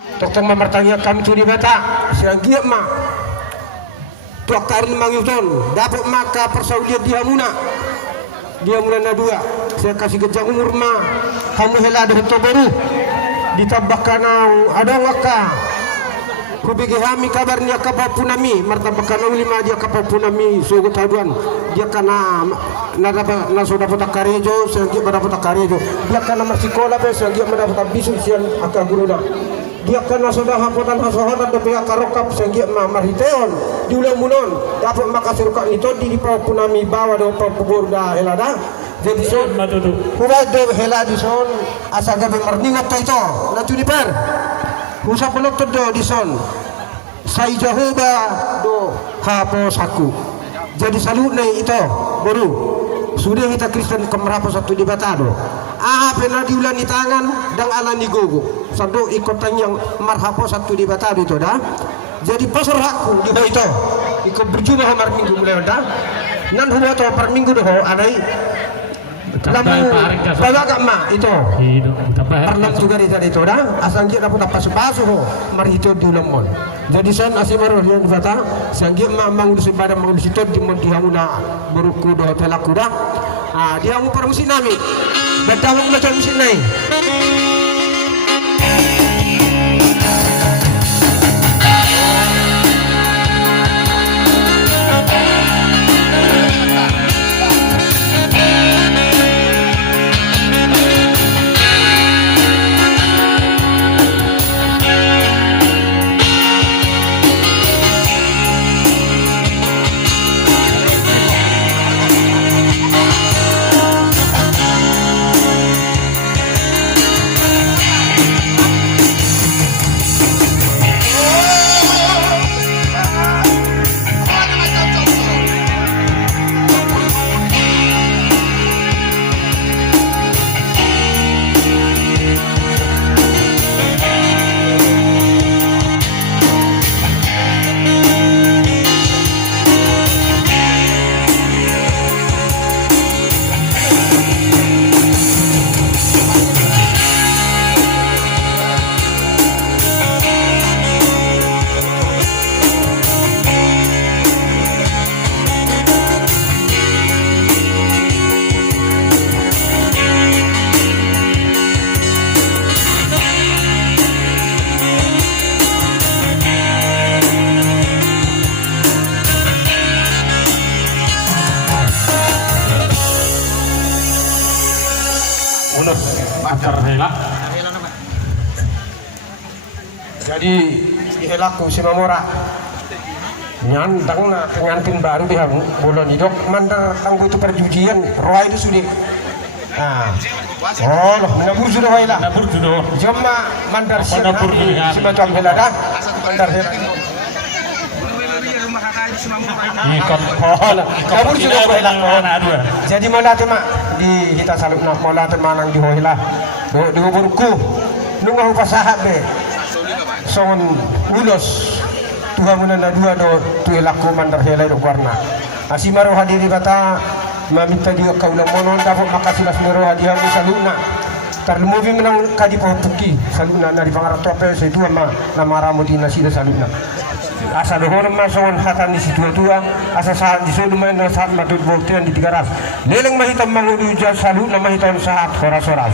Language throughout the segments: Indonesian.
Tokong mamartanya kami curi bata siang giat mak tuak tarin mangyuton dapat maka persauliat dia muna na dua saya kasih gejang umur ma kamu hela dari baru ditabakkan ada ngaka kubigi hami kabarnya kapapunami martabakkan lima dia kapapunami sugut haduan dia kana na sudah dapat karejo siang giat dapat karejo dia kana masikola be siang giat dapat bisu siang akal guruna dia kana sudah hapotan hasohotan de pihak karokap senggi mamar hiteon diulang munon dapat makasir kak itu di punami bawa do pabur da helada jadi son kuda do heladi son asa gabe marningat to itu na juniper usah pelok to do di son sai jahoba do hapo saku jadi salut nih itu baru sudah kita Kristen kemerapa satu di batado pernah diulang di tangan dan ala ni gogo satu ikotan yang marhapo satu di batado itu dah jadi pasar hakku di itu ikut berjumlah hamar minggu mulai dah nan huwa to per minggu doh alai lamu bawa gak ma itu pernah juga di tadi itu dah asal dia dapat apa sebasu mari itu diulang mon jadi san asimaro yang kata sanggi mamang di sebadan mang di situ di hamuna beruku do telaku dah dia mau permusin nami datang macam musim naik jadi dihelaku si Mamora nyandang na pengantin baru di hamu bulan hidok mandar tangguh itu perjujian roa itu sudah oh loh nabur sudah waila nabur sudah jema mandar si macam helada mandar ikon nabur sudah waila jadi mana tema di kita salut nak mola temanang di hoila di uburku nunggu pasahat be songon ulos tuha muna na dua do tuhe laku mandar helai do warna asimaro hadiri kata maminta dia kaulang monon dapat makasilas mero hadiah saluna terlemovi menang kadi puki saluna na di pangarap tope se dua ma namara mo di nasida saluna asa do hono ma songon hatan di situ tua asa saat di solo main saat matut voltean di 300 leleng mahitam mangudu ja saluna mahitam saat horas-horas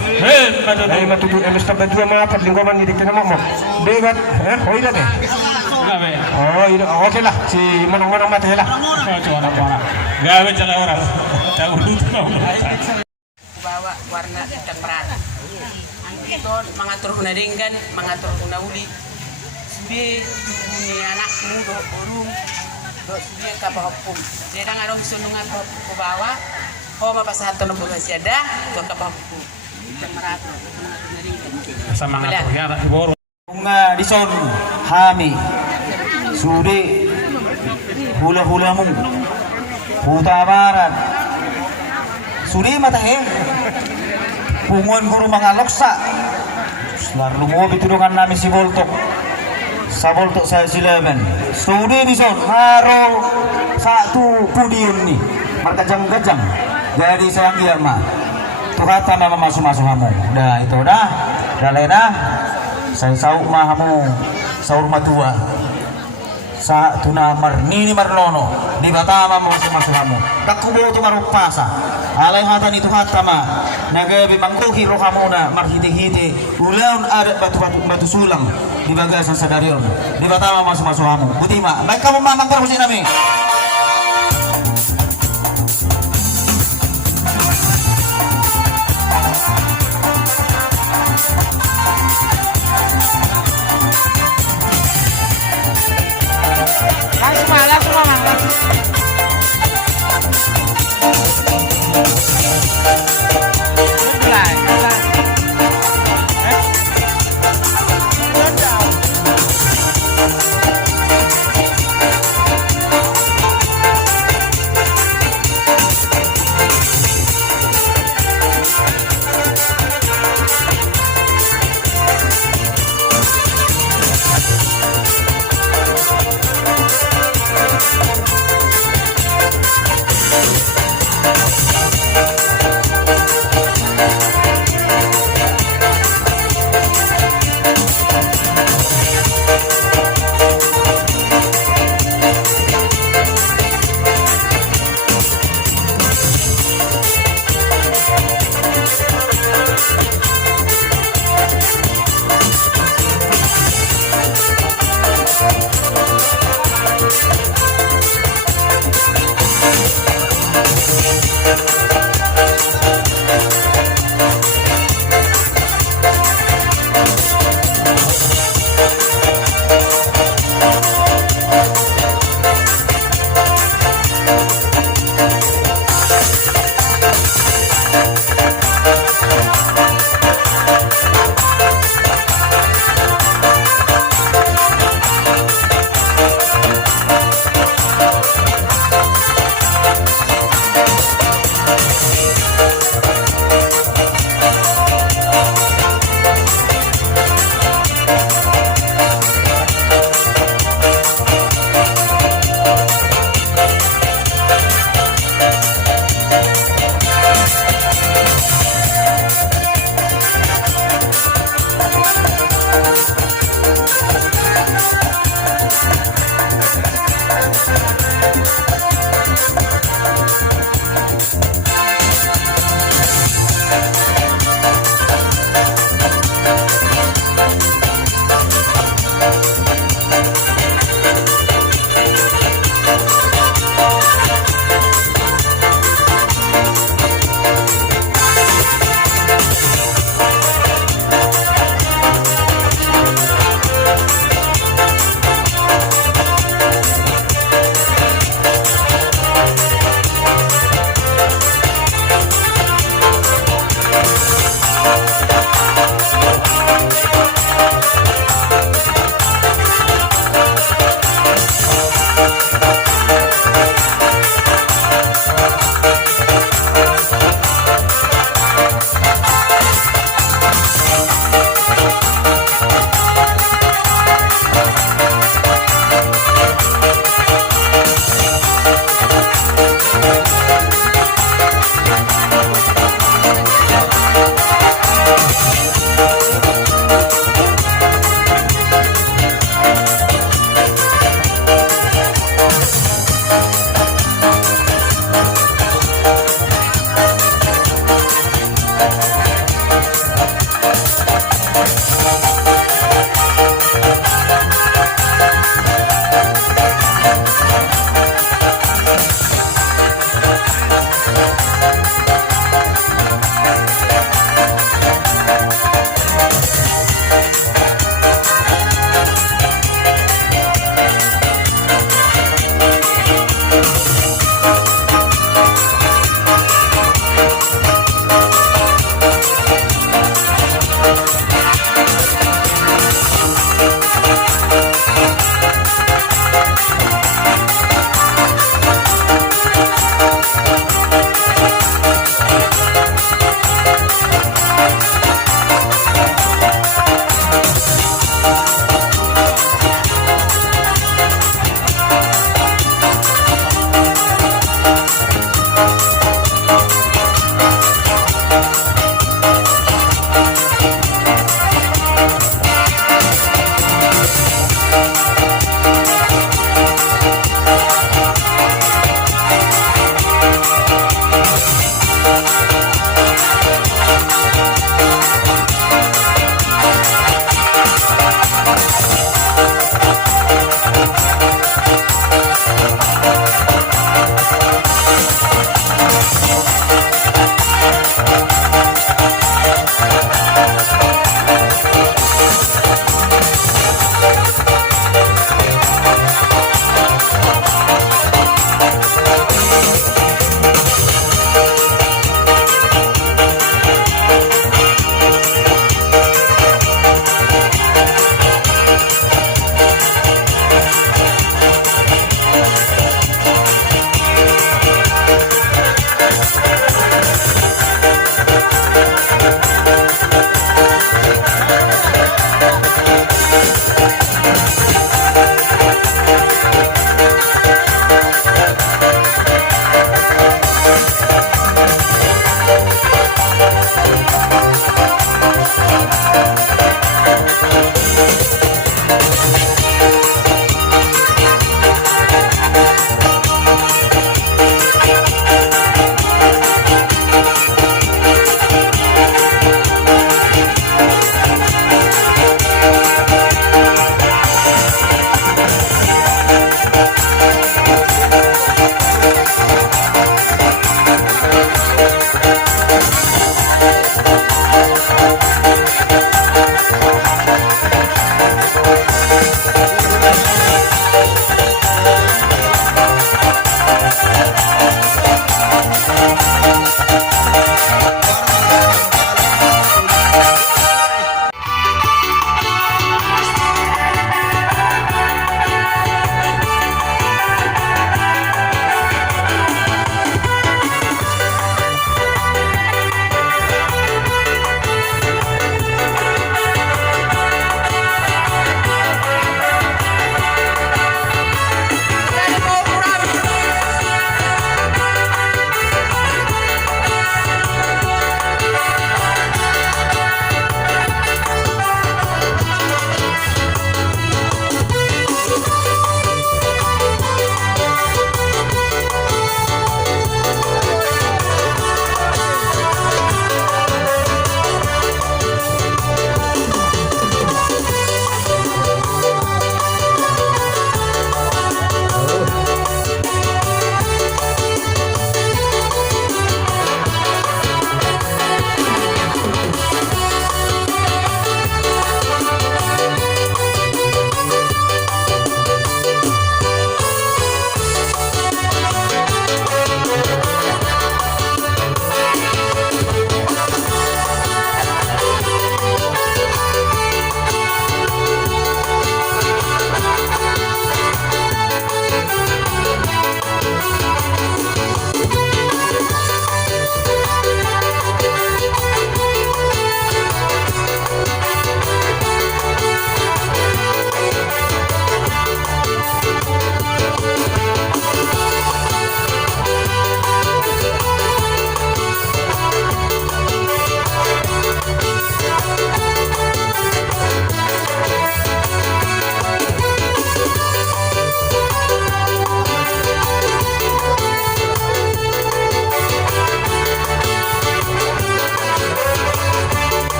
dari matudu emesta dua ma pat linggoman di dikena mo debat hoida deh oh iya oke lah si menang-menang mati lah gawe jalan orang jauh bawa warna hitam merah itu mengatur guna dengan mengatur guna uli sebi ini anak muda burung sebi kapal hukum jadi ngarong sunungan ke bawah oh mapasahan tanong begasya dah itu kapal hukum hitam merah sama ngaturnya anak boro bunga di son hami sude hula-hula mung huta barat sude mata pungon guru mga loksa lalu mo bitulungan namin si Boltok sa Boltok sa Silemen sude di son haro satu pudiun ni markajang-gajang jadi sayang girma tukata memang masuk-masuk kamu dah itu dah lena Saya sauk mahamu saur matua. Sa tuna marnini marnono di batama mo sa masulamu. Kakubo to marupasa. Alay hatan itu hatama. Naga bimangkuhi rohamuna marhiti-hiti. Ulaun ada batu sulang di bagasan sadarion. Di batama mo sa masulamu. Butima, baik kamu mamang permusin nami.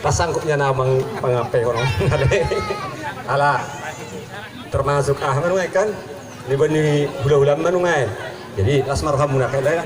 pasangkupnya namang pangape kono. Ala termasuk manungay kan ni bani hula-hula manungay. Jadi lasmar hamuna kaya ya.